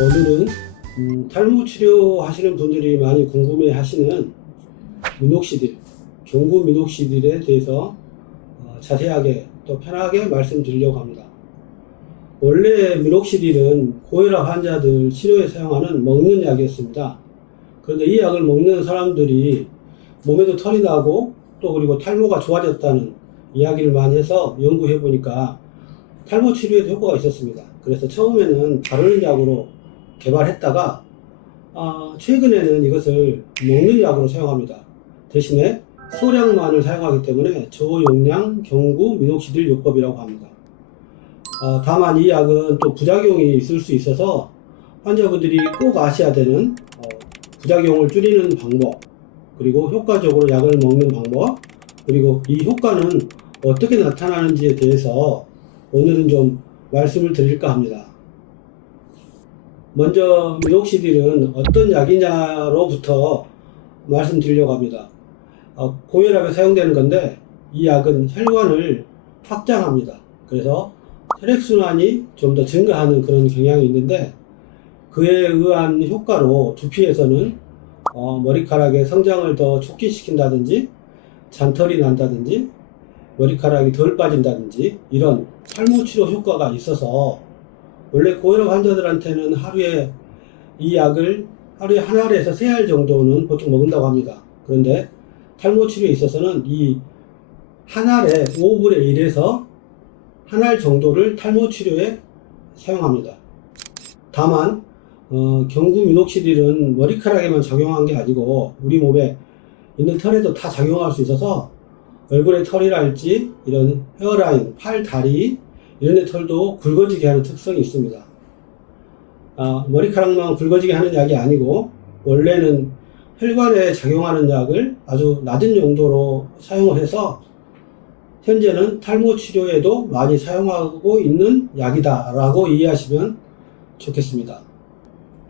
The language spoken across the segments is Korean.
오늘은 탈모 치료하시는 분들이 많이 궁금해 하시는 미녹시딜, 경구 미녹시딜에 대해서 자세하게 또 편하게 말씀드리려고 합니다. 원래 미녹시딜은 고혈압 환자들 치료에 사용하는 먹는 약이었습니다. 그런데 이 약을 먹는 사람들이 몸에도 털이 나고 또 그리고 탈모가 좋아졌다는 이야기를 많이 해서 연구해 보니까 탈모 치료에도 효과가 있었습니다. 그래서 처음에는 다른 약으로 개발했다가 최근에는 이것을 먹는 약으로 사용합니다. 대신에 소량만을 사용하기 때문에 저용량 경구 미녹시딜 요법이라고 합니다. 다만 이 약은 또 부작용이 있을 수 있어서 환자분들이 꼭 아셔야 되는 부작용을 줄이는 방법, 그리고 효과적으로 약을 먹는 방법, 그리고 이 효과는 어떻게 나타나는지에 대해서 오늘은 좀 말씀을 드릴까 합니다. 먼저 미녹시딜은 어떤 약이냐로부터 말씀드리려고 합니다. 고혈압에 사용되는 건데 이 약은 혈관을 확장합니다. 그래서 혈액순환이 좀 더 증가하는 그런 경향이 있는데, 그에 의한 효과로 두피에서는 머리카락의 성장을 더 촉진시킨다든지 잔털이 난다든지 머리카락이 덜 빠진다든지 이런 탈모 치료 효과가 있어서 원래 고혈압 환자들한테는 하루에 이 약을 하루에 한 알에서 세 알 정도는 보통 먹는다고 합니다. 그런데 탈모 치료에 있어서는 이 한 알에 5분의 1에서 한 알 정도를 탈모 치료에 사용합니다. 다만 경구 미녹시딜은 머리카락에만 작용한 게 아니고 우리 몸에 있는 털에도 다 작용할 수 있어서 얼굴의 털이랄지 이런 헤어라인, 팔, 다리 이런 데 털도 굵어지게 하는 특성이 있습니다. 머리카락만 굵어지게 하는 약이 아니고 원래는 혈관에 작용하는 약을 아주 낮은 용도로 사용을 해서 현재는 탈모 치료에도 많이 사용하고 있는 약이다 라고 이해하시면 좋겠습니다.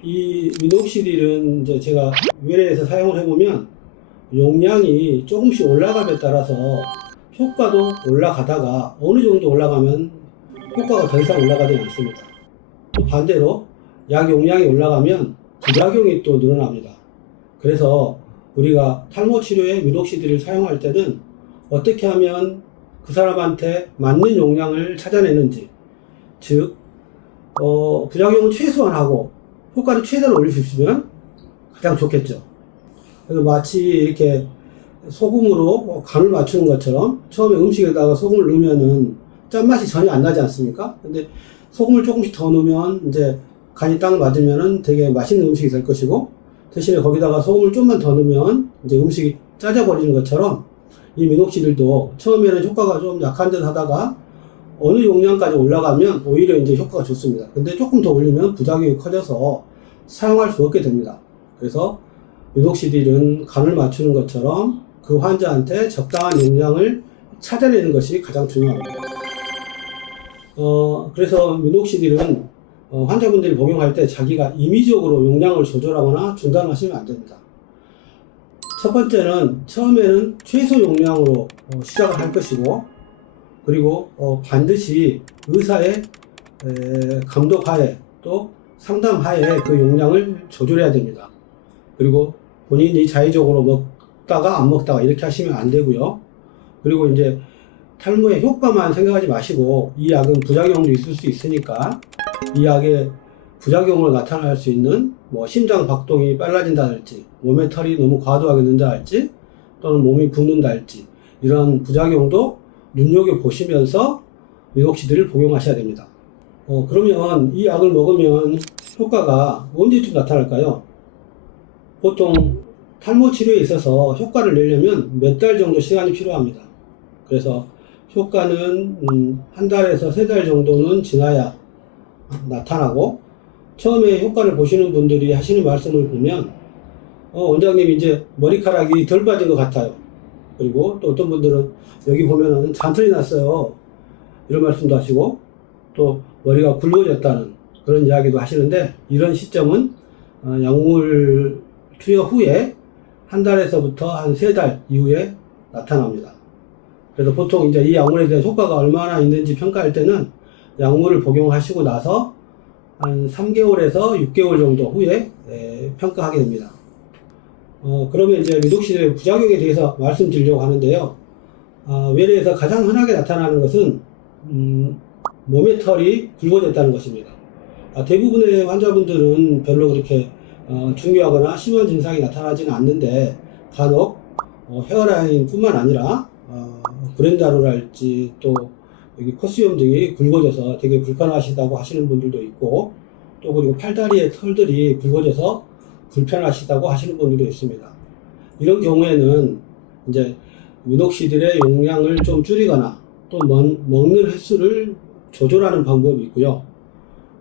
이 미녹시딜은 이제 제가 외래에서 사용을 해보면 용량이 조금씩 올라감에 따라서 효과도 올라가다가 어느 정도 올라가면 효과가 더 이상 올라가지 않습니다. 또 반대로 약 용량이 올라가면 부작용이 또 늘어납니다. 그래서 우리가 탈모 치료에 미녹시딜을 사용할 때는 어떻게 하면 그 사람한테 맞는 용량을 찾아내는지, 즉 부작용을 최소화하고 효과를 최대한 올릴 수 있으면 가장 좋겠죠. 그래서 마치 이렇게 소금으로 간을 맞추는 것처럼 처음에 음식에다가 소금을 넣으면은 짠맛이 전혀 안 나지 않습니까? 근데 소금을 조금씩 더 넣으면 이제 간이 딱 맞으면은 되게 맛있는 음식이 될 것이고, 대신에 거기다가 소금을 좀만 더 넣으면 이제 음식이 짜져버리는 것처럼 이 미녹시딜도 처음에는 효과가 좀 약한 듯 하다가 어느 용량까지 올라가면 오히려 이제 효과가 좋습니다. 근데 조금 더 올리면 부작용이 커져서 사용할 수 없게 됩니다. 그래서 미녹시딜은 간을 맞추는 것처럼 그 환자한테 적당한 용량을 찾아내는 것이 가장 중요합니다. 그래서 미녹시딜은 환자분들이 복용할 때 자기가 임의적으로 용량을 조절하거나 중단하시면 안 됩니다. 첫 번째는 처음에는 최소 용량으로 시작을 할 것이고, 그리고 반드시 의사의 감독하에 또 상담하에 그 용량을 조절해야 됩니다. 그리고 본인이 자의적으로 먹다가 안 먹다가 이렇게 하시면 안 되고요. 그리고 이제 탈모의 효과만 생각하지 마시고 이 약은 부작용도 있을 수 있으니까 이 약의 부작용으로 나타날 수 있는 심장 박동이 빨라진다 할지, 몸에 털이 너무 과도하게 는다 할지, 또는 몸이 붓는다 할지 이런 부작용도 눈여겨보시면서 미녹시딜을 복용하셔야 됩니다. 그러면 이 약을 먹으면 효과가 언제쯤 나타날까요? 보통 탈모 치료에 있어서 효과를 내려면 몇 달 정도 시간이 필요합니다. 그래서 효과는 한 달에서 세 달 정도는 지나야 나타나고, 처음에 효과를 보시는 분들이 하시는 말씀을 보면 원장님 이제 머리카락이 덜 빠진 것 같아요. 그리고 또 어떤 분들은 여기 보면은 잔털이 났어요 이런 말씀도 하시고, 또 머리가 굵어졌다는 그런 이야기도 하시는데, 이런 시점은 약물 투여 후에 한 달에서부터 한 세 달 이후에 나타납니다. 그래서 보통 이제 이 약물에 대한 효과가 얼마나 있는지 평가할 때는 약물을 복용하시고 나서 한 3개월에서 6개월 정도 후에 평가하게 됩니다. 그러면 이제 미독시들의 부작용에 대해서 말씀드리려고 하는데요. 외래에서 가장 흔하게 나타나는 것은 몸의 털이 굵어졌다는 것입니다. 대부분의 환자분들은 별로 그렇게 중요하거나 심한 증상이 나타나지는 않는데 간혹 헤어라인 뿐만 아니라 브렌다로랄지 또 여기 코스염 등이 굵어져서 되게 불편하시다고 하시는 분들도 있고, 또 그리고 팔다리의 털들이 굵어져서 불편하시다고 하시는 분들도 있습니다. 이런 경우에는 이제 미녹시딜의 용량을 좀 줄이거나 또 먹는 횟수를 조절하는 방법이 있고요.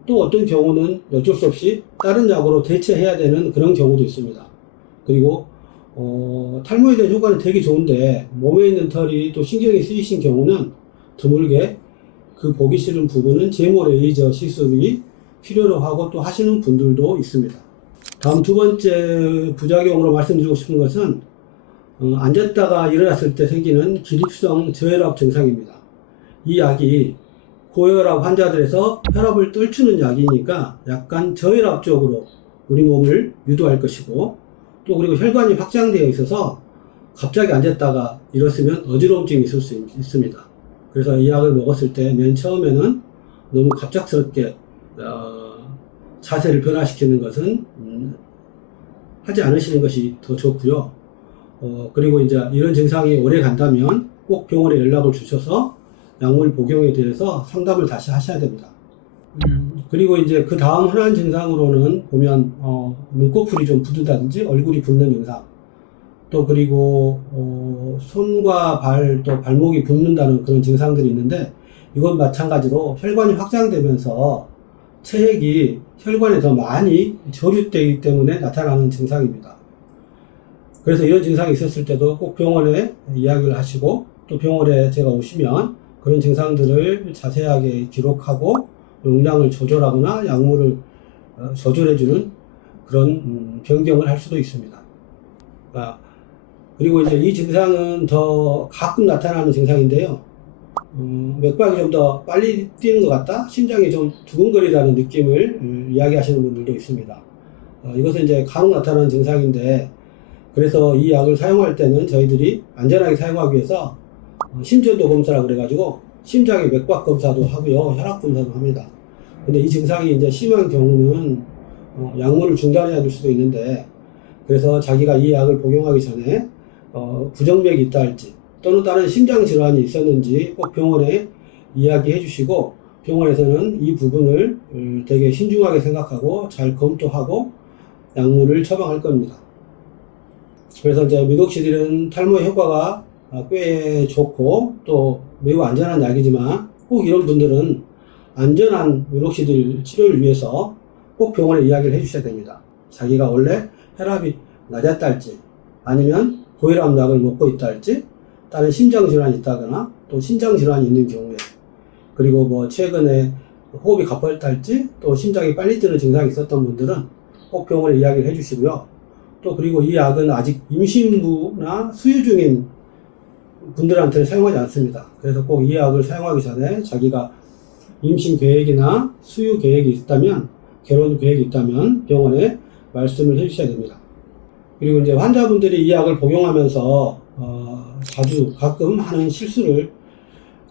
또 어떤 경우는 어쩔 수 없이 다른 약으로 대체해야 되는 그런 경우도 있습니다. 그리고 탈모에 대한 효과는 되게 좋은데 몸에 있는 털이 또 신경이 쓰이신 경우는 드물게 그 보기 싫은 부분은 제모 레이저 시술이 필요로 하고 또 하시는 분들도 있습니다. 다음 두 번째 부작용으로 말씀드리고 싶은 것은 앉았다가 일어났을 때 생기는 기립성 저혈압 증상입니다. 이 약이 고혈압 환자들에서 혈압을 떨추는 약이니까 약간 저혈압 쪽으로 우리 몸을 유도할 것이고, 또 그리고 혈관이 확장되어 있어서 갑자기 앉았다가 일었으면 어지러움증이 있을 수 있습니다. 그래서 이 약을 먹었을 때 맨 처음에는 너무 갑작스럽게 자세를 변화시키는 것은 하지 않으시는 것이 더 좋고요. 그리고 이제 이런 증상이 오래 간다면 꼭 병원에 연락을 주셔서 약물 복용에 대해서 상담을 다시 하셔야 됩니다. 그리고 이제 그 다음 흔한 증상으로는 보면 눈꺼풀이 좀 붓는다든지 얼굴이 붓는 증상, 또 그리고 손과 발 또 발목이 붓는다는 그런 증상들이 있는데, 이건 마찬가지로 혈관이 확장되면서 체액이 혈관에 더 많이 저류되기 때문에 나타나는 증상입니다. 그래서 이런 증상이 있었을 때도 꼭 병원에 이야기를 하시고, 또 병원에 제가 오시면 그런 증상들을 자세하게 기록하고 용량을 조절하거나 약물을 조절해주는 그런 변경을 할 수도 있습니다. 그리고 이제 이 증상은 더 가끔 나타나는 증상인데요. 맥박이 좀 더 빨리 뛰는 것 같다, 심장이 좀 두근거리다는 느낌을 이야기하시는 분들도 있습니다. 이것은 이제 간혹 나타나는 증상인데, 그래서 이 약을 사용할 때는 저희들이 안전하게 사용하기 위해서 심전도 검사라고 그래가지고 심장의 맥박 검사도 하고요, 혈압 검사도 합니다. 근데 이 증상이 이제 심한 경우는 약물을 중단해야 될 수도 있는데, 그래서 자기가 이 약을 복용하기 전에 부정맥이 있다 할지 또는 다른 심장 질환이 있었는지 꼭 병원에 이야기해 주시고, 병원에서는 이 부분을 되게 신중하게 생각하고 잘 검토하고 약물을 처방할 겁니다. 그래서 이제 미녹시딜은 탈모의 효과가 꽤 좋고 또 매우 안전한 약이지만, 꼭 이런 분들은 안전한 미녹시딜 치료를 위해서 꼭 병원에 이야기를 해 주셔야 됩니다. 자기가 원래 혈압이 낮았다 할지, 아니면 고혈압 약을 먹고 있다 할지, 다른 심장질환이 있다거나 또 신장질환이 있는 경우에, 그리고 뭐 최근에 호흡이 가빠졌다 할지, 또 심장이 빨리 뛰는 증상이 있었던 분들은 꼭 병원에 이야기를 해 주시고요. 또 그리고 이 약은 아직 임신부나 수유 중인 분들한테는 사용하지 않습니다. 그래서 꼭 이 약을 사용하기 전에 자기가 임신 계획이나 수유 계획이 있다면, 결혼 계획이 있다면 병원에 말씀을 해 주셔야 됩니다. 그리고 이제 환자분들이 이 약을 복용하면서 자주 가끔 하는 실수가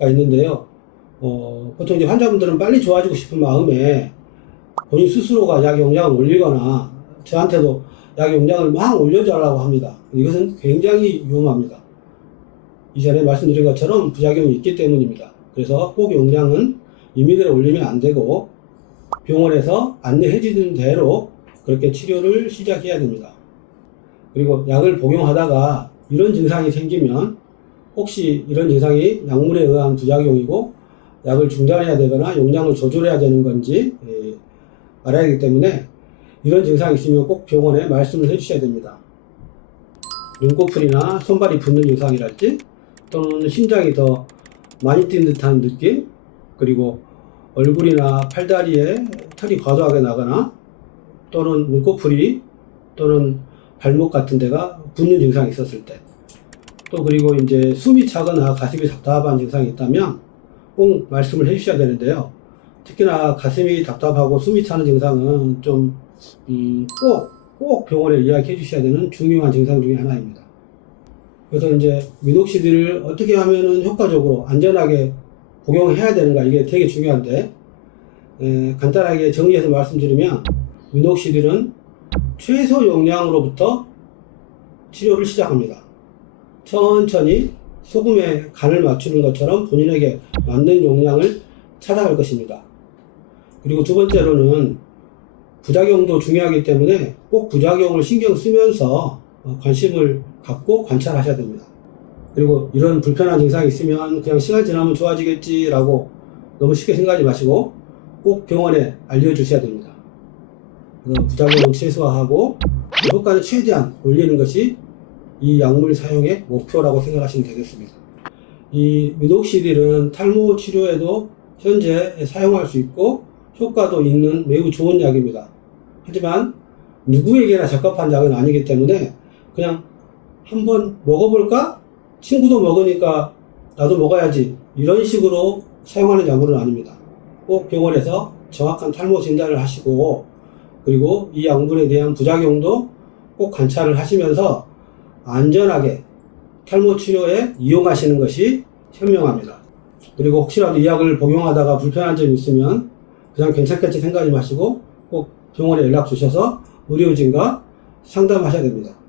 있는데요. 보통 이제 환자분들은 빨리 좋아지고 싶은 마음에 본인 스스로가 약 용량을 올리거나 저한테도 약 용량을 막 올려달라고 합니다. 이것은 굉장히 위험합니다. 이전에 말씀드린 것처럼 부작용이 있기 때문입니다. 그래서 꼭 용량은 임의대로 올리면 안 되고 병원에서 안내해 주는 대로 그렇게 치료를 시작해야 됩니다. 그리고 약을 복용하다가 이런 증상이 생기면, 혹시 이런 증상이 약물에 의한 부작용이고 약을 중단해야 되거나 용량을 조절해야 되는 건지 알아야 하기 때문에, 이런 증상이 있으면 꼭 병원에 말씀을 해 주셔야 됩니다. 눈꺼풀이나 손발이 붓는 증상이랄지, 또는 심장이 더 많이 뛰는 듯한 느낌, 그리고 얼굴이나 팔다리에 털이 과도하게 나거나, 또는 눈꺼풀이 또는 발목 같은 데가 붓는 증상이 있었을 때, 또 그리고 이제 숨이 차거나 가슴이 답답한 증상이 있다면 꼭 말씀을 해 주셔야 되는데요. 특히나 가슴이 답답하고 숨이 차는 증상은 꼭 병원에 이야기해 주셔야 되는 중요한 증상 중에 하나입니다. 그래서 이제 미녹시딜을 어떻게 하면은 효과적으로 안전하게 복용해야 되는가, 이게 되게 중요한데, 간단하게 정리해서 말씀드리면, 미녹시딜은 최소 용량으로부터 치료를 시작합니다. 천천히 소금에 간을 맞추는 것처럼 본인에게 맞는 용량을 찾아갈 것입니다. 그리고 두 번째로는 부작용도 중요하기 때문에 꼭 부작용을 신경 쓰면서 관심을 갖고 관찰하셔야 됩니다. 그리고 이런 불편한 증상이 있으면 그냥 시간 지나면 좋아지겠지라고 너무 쉽게 생각하지 마시고 꼭 병원에 알려주셔야 됩니다. 그래서 부작용을 최소화하고 효과를 최대한 올리는 것이 이 약물 사용의 목표라고 생각하시면 되겠습니다. 이 미녹시딜은 탈모 치료에도 현재 사용할 수 있고 효과도 있는 매우 좋은 약입니다. 하지만 누구에게나 적합한 약은 아니기 때문에 그냥 한번 먹어볼까? 친구도 먹으니까 나도 먹어야지, 이런 식으로 사용하는 약물은 아닙니다. 꼭 병원에서 정확한 탈모 진단을 하시고, 그리고 이 약물에 대한 부작용도 꼭 관찰을 하시면서 안전하게 탈모 치료에 이용하시는 것이 현명합니다. 그리고 혹시라도 이 약을 복용하다가 불편한 점이 있으면 그냥 괜찮겠지 생각하지 마시고 꼭 병원에 연락 주셔서 의료진과 상담하셔야 됩니다.